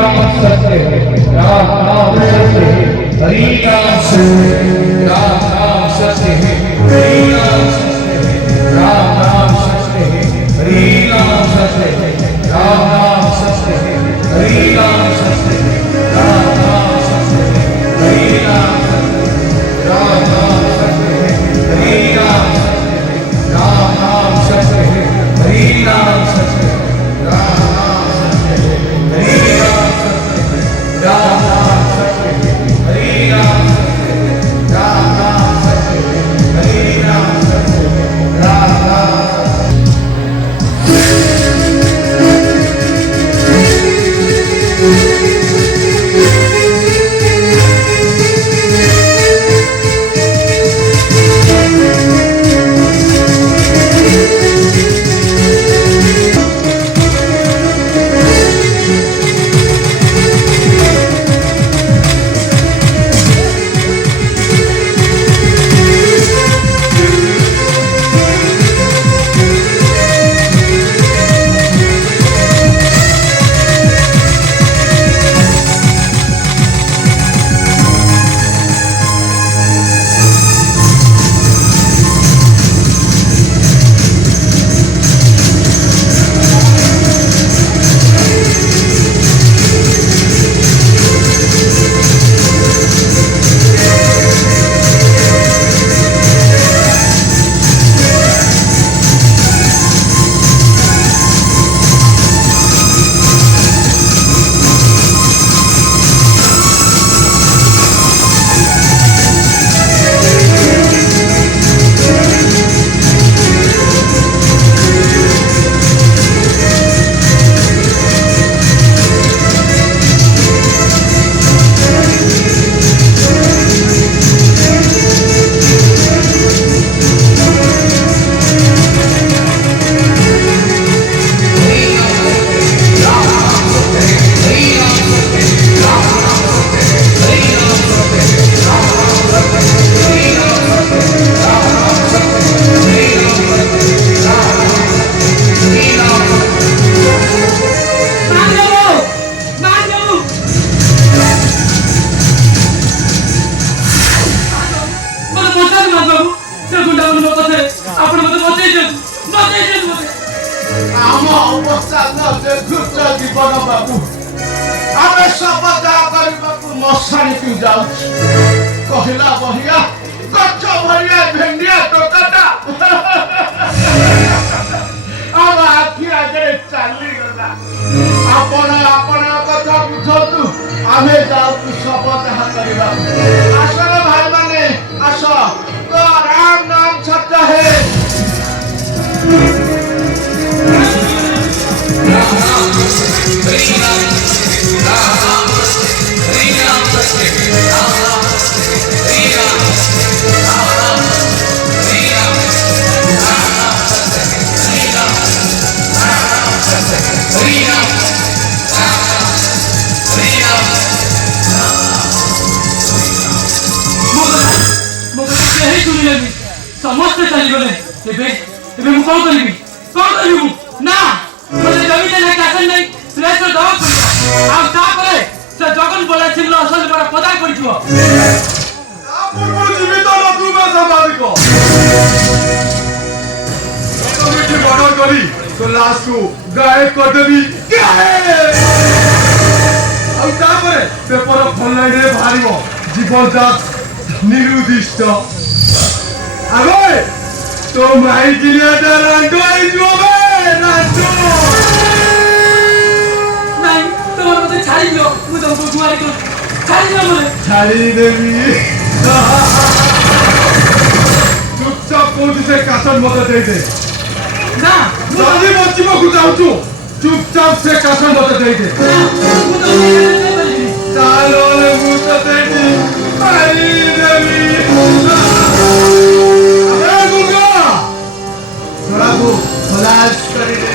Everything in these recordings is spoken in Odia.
नाम सत्य है, राम नाम सत्य है, हरि नाम सत्य है, राम नाम सत्य है, हरि नाम सत्य है, राम नाम सत्य है, हरि नाम सत्य है, राम नाम सत्य है, हरि नाम सत्य है, राम नाम सत्य है, हरि नाम सत्य है, राम नाम सत्य है, हरि नाम सत्य है, राम नाम सत्य है, हरि नाम सत्य है, राम नाम सत्य है, हरि नाम सत्य है, राम नाम सत्य है, हरि नाम सत्य है, राम नाम सत्य है, हरि नाम सत्य है, राम नाम ସମସ୍ତେ ଚାଲିଗଲେ ଏବେ ଏବେ ମୁଁ କଣ କରିବି ନା ମୋତେ ଜମି ନାହିଁ କାଶ ନାହିଁ ଶ୍ରେଷ୍ଠ ଜବାବ କରିବ ଆଉ ତାପରେ ସେ ଜଗନ ବଳା ସିଂହ ଅସଲ ବଡ଼ ପଦା କରିଥିବ ପୂର୍ବରୁ ଜୀବିତ ନଥିବେ ସାମ୍ବାଦିକ କମିଟି ମର୍ଡର କରି ତ ଲାଷ୍ଟକୁ ଗାୟବ କରିଦେବି ଆଉ ତାପରେ ପେପର ଅନଲାଇନରେ ବାହାରିବ ଜୀବନ ଯାକ ନିରୁଦ୍ଦିଷ୍ଟ আগে তো মাইকিলিয়াটা রাঙ্গ আইছো বে রাঙ্গ নাই তোমার মতে ছাড়ি দিও মু তোমাকে গুয়ারি করি ছাড়ি দিও বলে ছাড়ি দেবি চুপচাপ কোটি সে কাসন মতে দেই দে না যদি বচিবকু যাউছু চুপচাপ সে কাসন মতে দেই দে মু তো তাহলে মু তো দেই ছাড়ি দেবি Bravo, collage करेंगे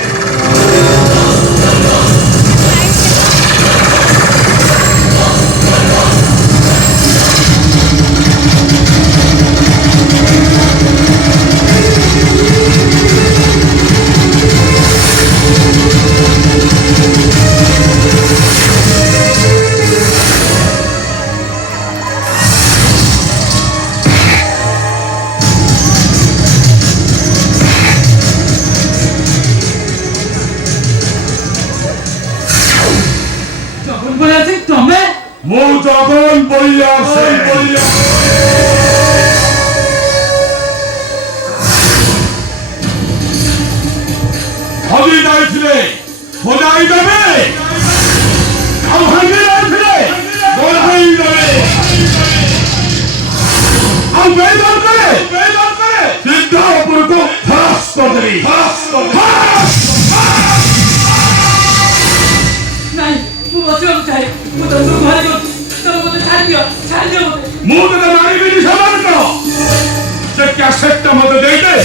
বলে আছি তুমি ମୁଁ ଜଗନ ବଳିଆ ସେ ବଳିଆ ହଜି ଯାଇଥିଲେ ବଜାଇ ଦେବେ ଆଉ ଭାଙ୍ଗି ଯାଇଥିଲେ ବଢ଼ାଇ ଦେବେ ଆଉ ବେଦନ କରେ ସିଧା ଉପରକୁ ଫାସ୍ କରିଦେବି ନାଇଁ ମୁଁ ବସିବାକୁ ଚାହେଁ ମୁଁ ତମକୁ ଘରେ ଯାଉଛି ତମେ ମୋତେ ଛାଡ଼ି ଦିଅ ମୋତେ ମୁଁ ତତେ ମାରିବିନି ସମାନ କର ସେ କ୍ୟାସେଟଟା ମତେ ଦେଇଦେ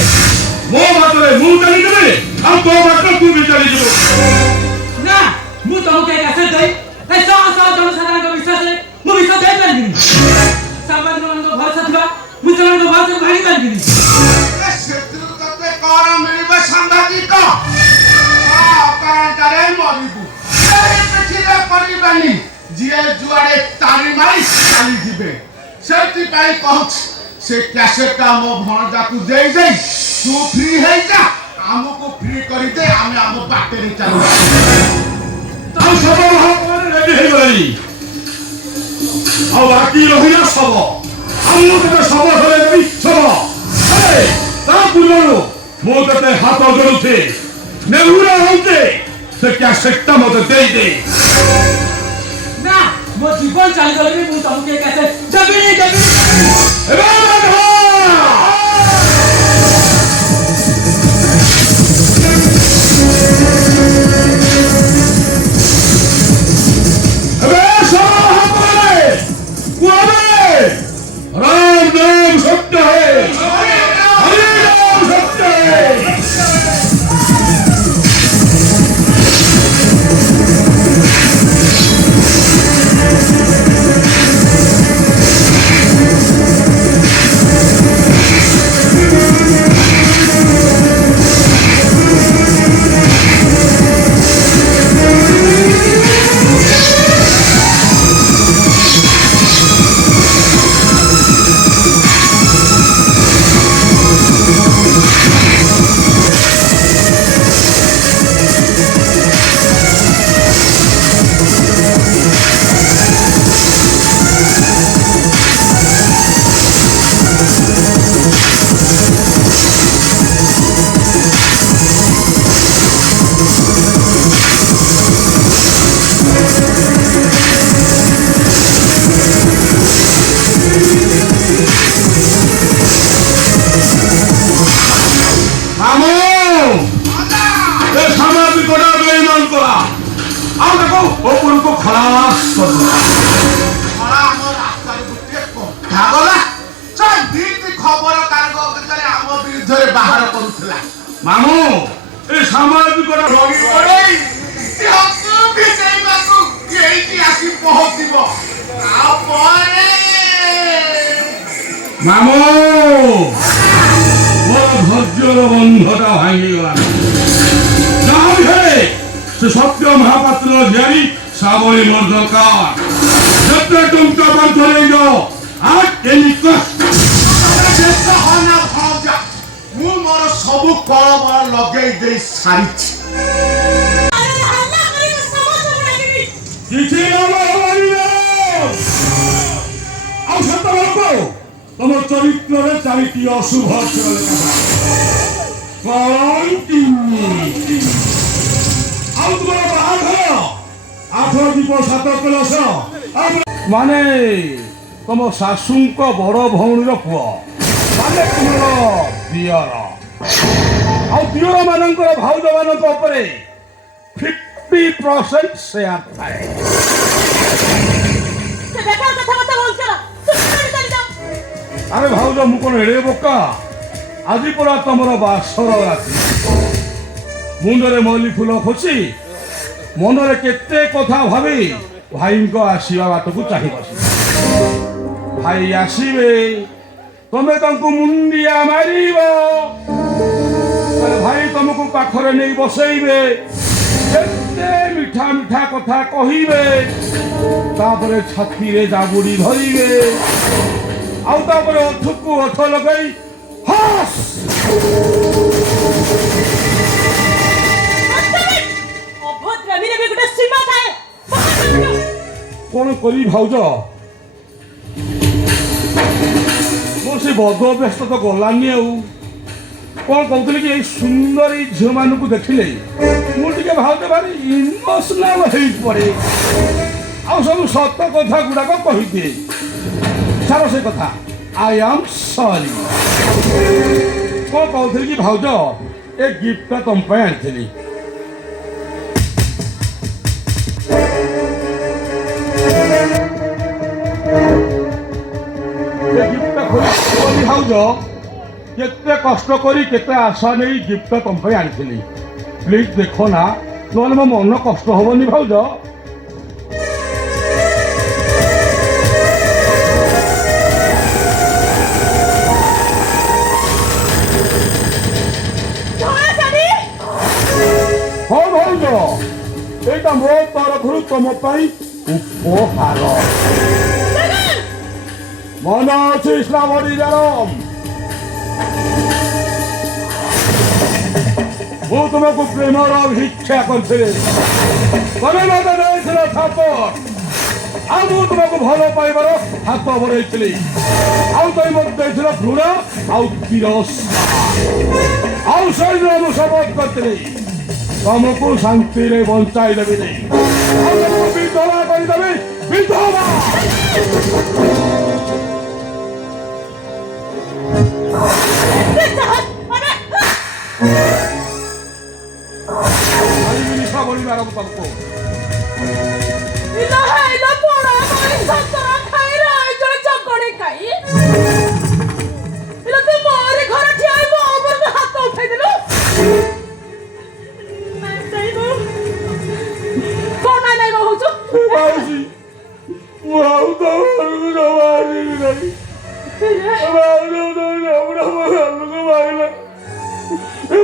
ମୋ ବାଟରେ ମୁଁ ଚାଲିଯିବି ଆଉ ତୋ ବାଟରେ ତୁ ବି ଚାଲିଯିବୁ ନା ମୁଁ ତମକୁ ଏକ ଆଶା ଦେଇ ଏ ଶହ ଶହ ଜନସାଧାରଣଙ୍କ ବିଶ୍ୱାସରେ ମୁଁ ବିଶ୍ୱାସ ଦେଇପାରିବିନି ସାମ୍ବାଦିକମାନଙ୍କ ଭରସା ଥିବା ମୁଁ ସେମାନଙ୍କ ଭରସାକୁ ଭାଙ୍ଗି ପାରିବିନି ସେଥିରୁ ତତେ କଣ ମିଳିବ ସାମ୍ବାଦିକ ଅକାରଣଟାରେ ମରିବୁ ଏହି ପିଠିରେ ପଡ଼ିବାନି ଯିଏ ଯୁଆଡ଼େ ତାରି ମାରି ଚାଲିଯିବେ ସେଥିପାଇଁ କହୁଛି ସେ କ୍ୟାସେଟଟା ମୋ ଭଣଜାକୁ ଦେଇ ତୁ ଫ୍ରି ହେଇଯା ଆମକୁ ଫ୍ରି କରିଦେ ଆମେ ଆମ ବାଟରେ ଚାଲୁ ଆଉ ଶବ ରେଡି ହେଇଗଲାଣି ଆଉ ବାକି ରହିଲା ଶବ ଆଉ ମୁଁ ତତେ ଶବ ଧରେଇଦେବି ଶବ ତା ପୂର୍ବରୁ ମୁଁ ତତେ ହାତ ଯୋଡୁଛି ନେହୁରା ହଉଛି ସେ କ୍ୟାସେଟଟା ମତେ ଦେଇଦେ ନା ମୋ ଜୀବନ ଚାଲିଗଲେ ବି ମୁଁ ତମକୁ ଏକ ଆଶା ଦେବିନି ଏବେ राम नाम सत्य है हरि नाम सत्य है मामू ए सामाजिक मामू मोर धैर्यर बंधटा भांगीगला से सत्य महापात्र झियारी सावली मोर दरकार जते टंका पांचले जाओ आज एनी कष्ट ମୁଁ ମୋର ସବୁ କଳବଳ ଲଗେଇ ଦେଇ ସାରିଛି କିଛି ଆଉ ସତ ଲୋକ ତମ ଚରିତ୍ରରେ ଚାରିଟି ଅଶୁଭ ଅକ୍ଷର ଆଉ ତୁମର ବାହାଘର 8 ଦୀପ 7 କଳସ ମାନେ ତମ ଶାଶୁଙ୍କ ବଡ ଭଉଣୀର ପୁଅ ମାନେ ତୁମର ଦିଅର ଆଉ ଦିଅର ମାନଙ୍କର ଭାଉଜ ମାନଙ୍କ ଉପରେ 50% ସେୟାର ଥାଏ আরে ভাউজ মু কোন এড়ে বোকা আজি পরা তোমার বাসর রাতি মুন্ডরে মল্লি ফুল খোসি মনরে কেতে কথা ভাবি ভাইঙ্ক আসিবা বাটকু চাহি বসি ভাই আসিবে তুমি তাঙ্কু মুন্ডিয়া মারিব ভাই তোমাকে পাখরে নেই বসাইবে কেতে মিঠা মিঠা কথা কহিবে তারপরে ছাতিরে জাগুড়ি ধরিবে ଆଉ ତାପରେ ଅଠକୁ ଅଠ ଲଗାଇ ହସ୍ ଅଭଦ୍ରାମୀରେ ବି ଗୋଟେ ସୀମା ଥାଏ କ'ଣ କରି ଭାଉଜ ମୋର ସେ ବଦ ଅଭ୍ୟାସ ତ ଗଲାନି ଆଉ। କ'ଣ କହୁଥିଲି କି ଏଇ ସୁନ୍ଦରୀ ଝିଅମାନଙ୍କୁ ଦେଖିଲେ ମୁଁ ଟିକେ ଭାଉଜ ଭାରି ଇମୋସନାଲ ହେଇପଡ଼େ ଆଉ ସବୁ ସତ କଥା ଗୁଡ଼ାକ କହିଦିଏ। ଛାଡ଼ ସେ କଥା, ଆଇ ଆମ୍ ସରି। କ'ଣ କହୁଥିଲି କି ଭାଉଜ ଏ ଗିଫ୍ଟଟା ତମ ପାଇଁ ଆଣିଥିଲି। ଏ ଗିଫ୍ଟଟା ଖୋଲି ଭାଉଜ କେତେ କଷ୍ଟ କରି କେତେ ଆଶା ନେଇ ଗିଫ୍ଟଟା ତମ ପାଇଁ ଆଣିଥିଲି। ପ୍ଲିଜ୍ ଦେଖ ନା, ନହେଲେ ମୋ ମନ କଷ୍ଟ ହବନି ଭାଉଜ। ହଁ ଭାଉଜ, ଏଇଟା ମୋ ତରଫରୁ ତମ ପାଇଁ ଉପହାର। ମନେ ଅଛି ଶ୍ରାବଣୀ ଜାରମ, ମୁଁ ତୁମକୁ ପ୍ରେମର ଭିକ୍ଷା କରିଥିଲି, ତମେ ମତେ ଦେଇଥିଲ ଥାପଟ, ଆଉ ମୁଁ ତୁମକୁ ଭଲ ପାଇବାର ହାତ ବଢ଼େଇଥିଲି, ଆଉ ତମେ ମତେ ଦେଇଥିଲ ଘୃଣା ଆଉ ତିରସ୍କାର। ଆଉ ସେଇଦିନ ମୁଁ ଶପଥ କରିଥିଲି ତମକୁ ଶାନ୍ତିରେ ବଞ୍ଚାଇ ଦେବିନି, ଆଉ ତମକୁ ବିଧବା କରିଦେବି। ବିଧବା শ্রাবণী ম্যাডাম তমকো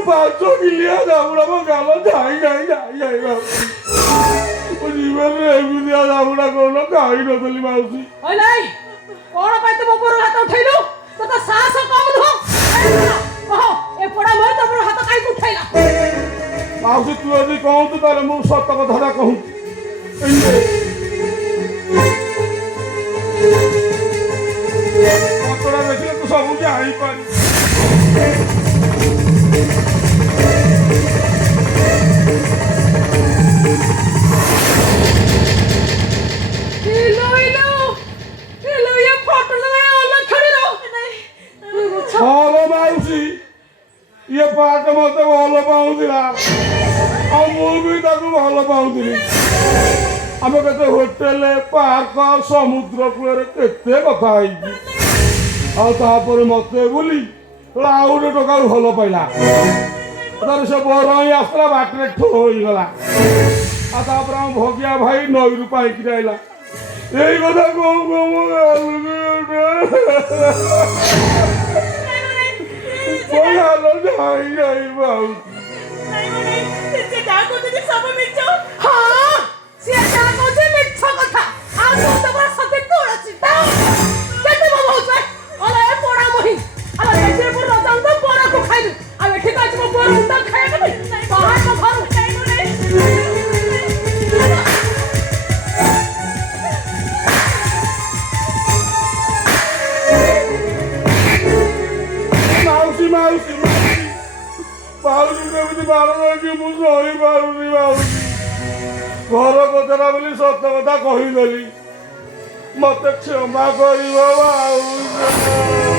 ପାଞ୍ଚ କିଲିଆ ଜାବୁଡ଼ା ମୋ ଗାଲ ଯାଇ ଜୀବନରେ ଏମିତିଆ ଜାବୁଡ଼ା କହୁନ ଖାଇ ନଥିଲି ମାଉସୀ। କଣ ପାଇଁ ତମ ଉପରୁ ହାତ ଉଠେଇଲୁ? ତୋର ସାହସ କମ ନୁହଁ? ଏ ପଡା ମୋର ତମର ହାତ କାହିଁକି ଉଠେଇଲା? ମାଉସୀ ତୁ ଯଦି କହୁଛୁ ତାହେଲେ ମୁଁ ସତ କଥାଟା କହୁଛି। କତଟା ଦେଖିଲେ ତୁ ସବୁ ଜାଣିପାରି। ମାଉସୀ ଇଏ ପାଟ ମତେ ଭଲ ପାଉଥିଲା ଆଉ ମୁଁ ବି ତାକୁ ଭଲ ପାଉଥିଲି। ଆମେ କେତେ ହୋଟେଲ, ପାର୍କ, ସମୁଦ୍ର କୂଳରେ କେତେ କଥା ହେଇଛି। ଆଉ ତାପରେ ମତେ ବୋଲି ଆଉ ଗୋଟେ ଟୋକାକୁ ଭଲ ପାଇଲା, ତାର ସେ ବର ହିଁ ଆସିଲା ବାଟରେ ଠୋ ହେଇଗଲା। ଆଉ ତାପରେ ଆମ ଭଗିଆ ଭାଇ ନଈରୁ ପାଇକି ଆଇଲା। ଏଇ କଥା କହୁ ଘର କଥାଟା ବୋଲି ସତ କଥା କହିଦେଲି, ମତେ କ୍ଷମା କରିବ ଆଉ।